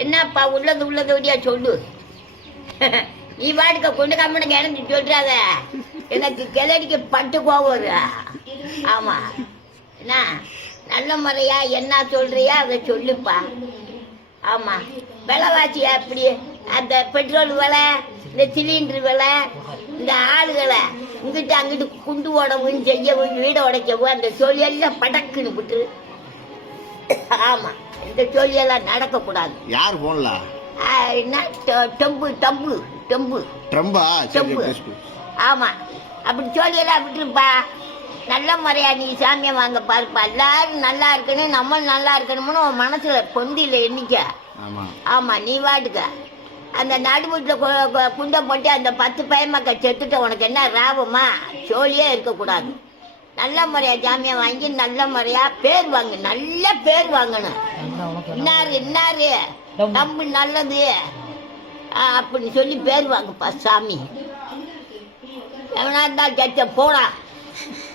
என்னப்பா உள்ளது சொல்லு. நீ பாட்டுக்க கொண்டு கம்மனுக்கு இணைஞ்சு சொல்றாத, எனக்கு கிளடிக்கு பட்டு கோவம். ஆமா, என்ன நல்ல முறையா என்ன சொல்றியா அதை சொல்லுப்பா. ஆமா, விலைவாசி அப்படி, அந்த பெட்ரோல் விலை, இந்த சிலிண்டர் விலை, இந்த ஆளுகளை இங்கிட்டு அங்கிட்டு குண்டு உடம்புன்னு செய்யவும் வீடை உடைக்கவும் அந்த சொல்லியெல்லாம் படக்குன்னு விட்டு. ஆமா, இந்த சொல்லியெல்லாம் நடக்கக்கூடாது. யார் போன்ல டம்பு டம்பு டம்பு ட்ரம்பா? டம்பு. ஆமா, அப்படி சொல்லியெல்லாம் விட்டுருப்பா. நல்ல முறையா நீ சாமியை வாங்க பாருப்பா. எல்லாரும் நல்லா இருக்கணும், நம்ம நல்லா இருக்கணும்னு உன் மனசுல பொந்தில எண்ணிக்க. ஆமா, நீ வாட்டுக்க அந்த நடுவுல குண்டம் போட்டு அந்த 10 பயமாக்க செத்துட்ட உனக்கு என்ன லாபமா? சோழியே இருக்கக்கூடாது. நல்ல முறையா ஜாமியா வாங்கி நல்ல முறையா பேர் வாங்க, நல்ல பேர் வாங்கணும். இன்னாரு தம்பு நல்லது அப்படின்னு சொல்லி பேர் வாங்கப்பா சாமி. எவனா இருந்தா சச்ச போடா.